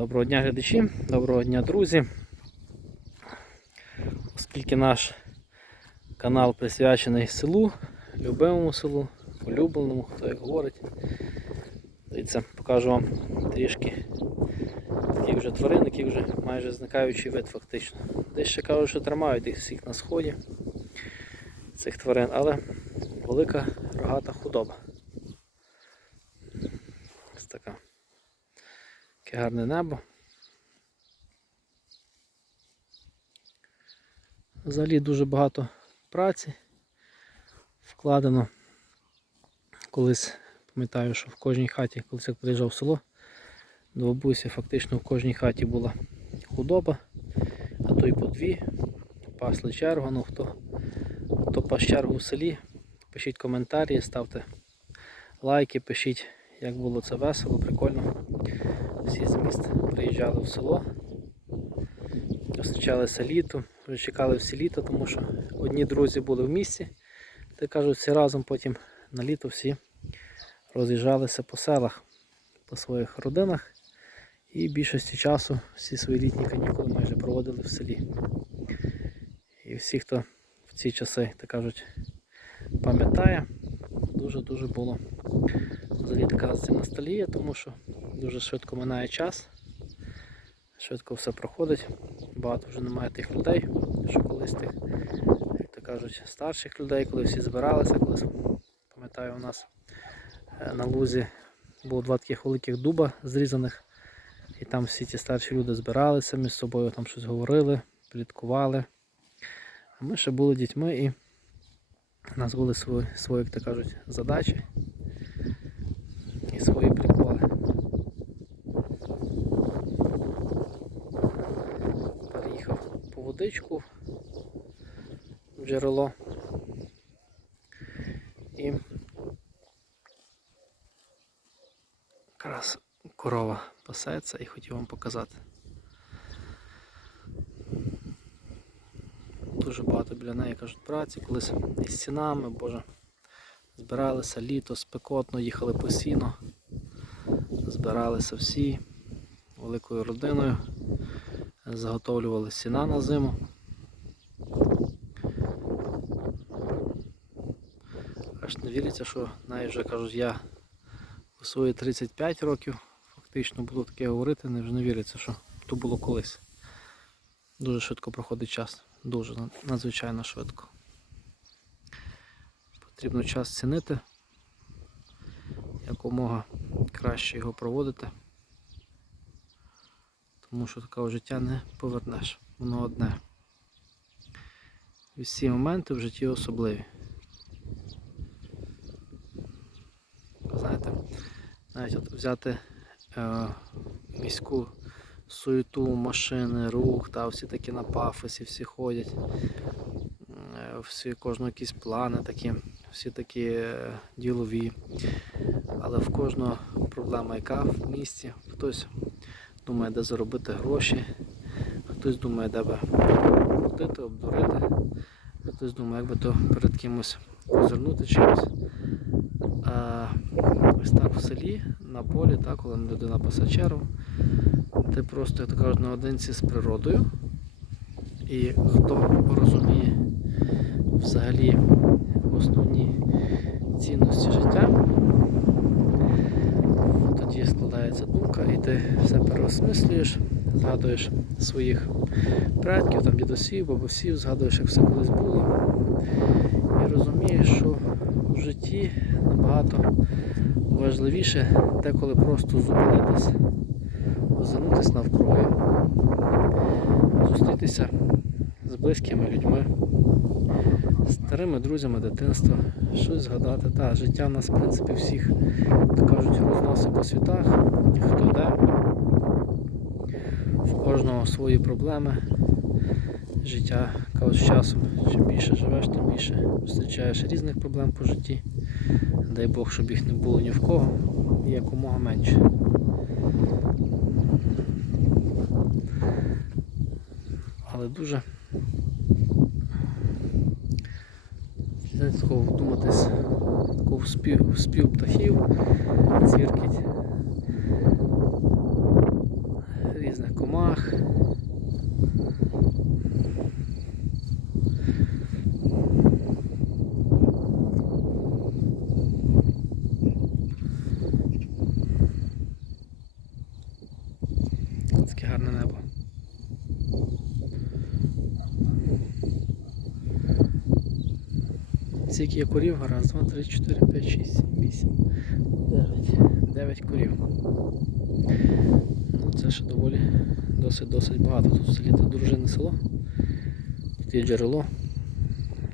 Доброго дня глядачі, доброго дня, друзі. Оскільки наш канал присвячений селу, любимому селу, улюбленому, хто як говорить. Дивіться, покажу вам трішки таких вже тварин, які вже майже зникаючий вид фактично. Десь ще кажуть, що тримають їх всіх на сході цих тварин, але велика рогата худоба. Ось така. Яке гарне небо. Взагалі дуже багато праці вкладено. Колись пам'ятаю, що в кожній хаті, колись як приїжджав в село, до бабусі фактично в кожній хаті була худоба, а то й по дві. Пасли чергу, ну хто, хто пас чергу в селі, пишіть коментарі, ставте лайки, пишіть, як було це весело, прикольно. Всі з міст приїжджали в село, зустрічалися літо, вже чекали всі літо, тому що одні друзі були в місті, та кажуть, всі разом потім на літо всі роз'їжджалися по селах, по своїх родинах і більшості часу всі свої літні канікули майже проводили в селі. І всі, хто в ці часи, так кажуть, пам'ятає, дуже-дуже було взагалі така ностальгія, тому що дуже швидко минає час, швидко все проходить, багато вже немає тих людей, що колись тих, як то кажуть, старших людей, коли всі збиралися, колись пам'ятаю, у нас е, на лузі було два таких великих дуба зрізаних, і там всі ті старші люди збиралися між собою, там щось говорили, пліткували. А ми ще були дітьми і у нас були свої, свої як то кажуть, задачі свої приколи. Переїхав по водичку в джерело і якраз корова пасеться і хотів вам показати. Дуже багато біля неї кажуть праці, колись із стінами, боже, збиралися літо, спекотно, їхали по сіно, збиралися всі великою родиною, заготовлювали сіна на зиму. Аж не віриться, що навіть вже кажуть, я у свої 35 років фактично буду таке говорити, не вже не віриться, що то було колись. Дуже швидко проходить час. Дуже надзвичайно швидко. Потрібно час цінити, якомога краще його проводити, тому що такого життя не повернеш, воно одне. Всі моменти в житті особливі. Знаєте, навіть от взяти е, міську суету, машини, рух, та всі такі на пафосі, всі ходять. Е, Всі кожного якісь плани такі, всі такі е, ділові. Але в кожного проблема яка в місті. Хтось думає, де заробити гроші, хтось думає, де би обкрутити, обдурити, хтось думає, як би то перед кимось розвернути чимось. Ось так в селі, на полі, так, коли людина пасе чергу, ти просто, як то кажуть, наодинці з природою. І хто розуміє взагалі основні цінності життя, тоді складається думка і ти все переосмислюєш, згадуєш своїх предків, там дідусів, бабусів, згадуєш, як все колись було. І розумієш, що в житті набагато важливіше деколи просто зупинитись озирнутися навкруги, зустрітися з близькими людьми, старими друзями дитинства, щось згадати. Та, життя в нас, в принципі, всіх, то кажуть, розносить по світах, хто де, в кожного свої проблеми. Життя кажуть, з часом, чим більше живеш, тим більше зустрічаєш різних проблем по житті. Дай Бог, щоб їх не було ні в кого і якомога менше. але дуже знаєте, такого вдуматись, такого спів, спів птахів, цвіркіть комах. Таке гарне небо. Скільки є курів? Раз, два, три, чотири, п'ять, шість, сім, вісім, дев'ять. Дев'ять курів. Ну, це ще доволі досить-досить багато. Тут в селі це дружинне село. Тут є джерело.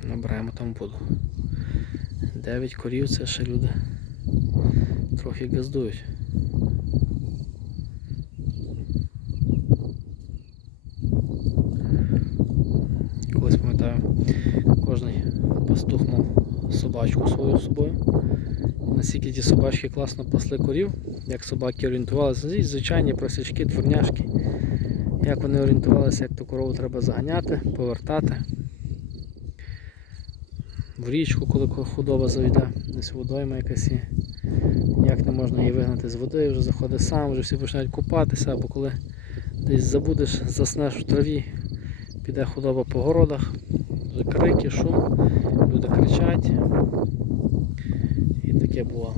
Набираємо там воду. Дев'ять корів це ще люди трохи газдують. Колись пам'ятаю, кожний пастух собачку свою з собою. Наскільки ті собачки класно пасли корів, як собаки орієнтувалися, Зі- звичайні просячки, дворняшки. Як вони орієнтувалися, як ту корову треба заганяти, повертати. В річку, коли худоба завійде, десь водойма якась. Як не можна її вигнати з води, вже заходить сам, вже всі починають купатися, або коли десь забудеш, заснеш в траві, піде худоба по городах, вже крики, шум, люди кричать. І таке було.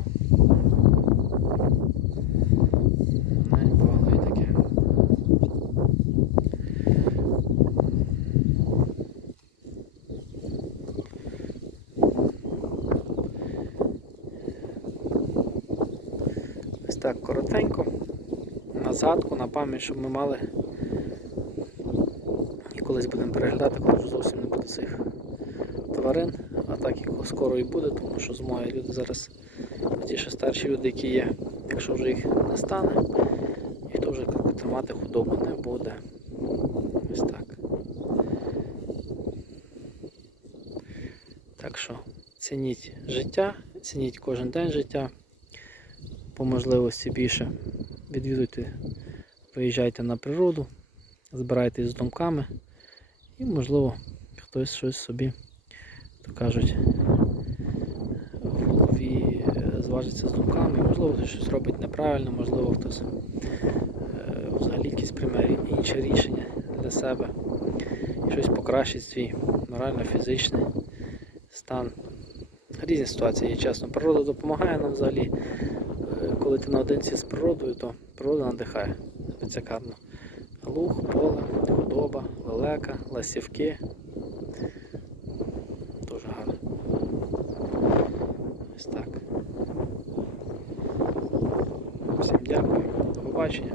Навіть бувало і таке. Ось так коротенько. На згадку, на пам'ять, щоб ми мали. Колись будемо переглядати, коли вже зовсім не буде цих тварин, а так скоро і буде, тому що змоги люди зараз, ті ще старші люди, які є, якщо вже їх не стане, ніхто вже тримати худобу не буде. Ось так. Так що цініть життя, цініть кожен день життя, по можливості більше відвідуйте, виїжджайте на природу, збирайтесь з думками і, можливо, хтось щось собі то кажуть, в голові е, зважиться з думками, можливо, хтось щось робить неправильно, можливо, хтось е, взагалі якісь прийме інше рішення для себе щось покращить свій морально-фізичний стан. Різні ситуації є чесно. Природа допомагає нам взагалі. Е, Коли ти наодинці з природою, то природа надихає. Це гарно. Луг, поле, худоба, лелека, ласівки. Дуже гарно. Ось так. Всім дякую. До побачення.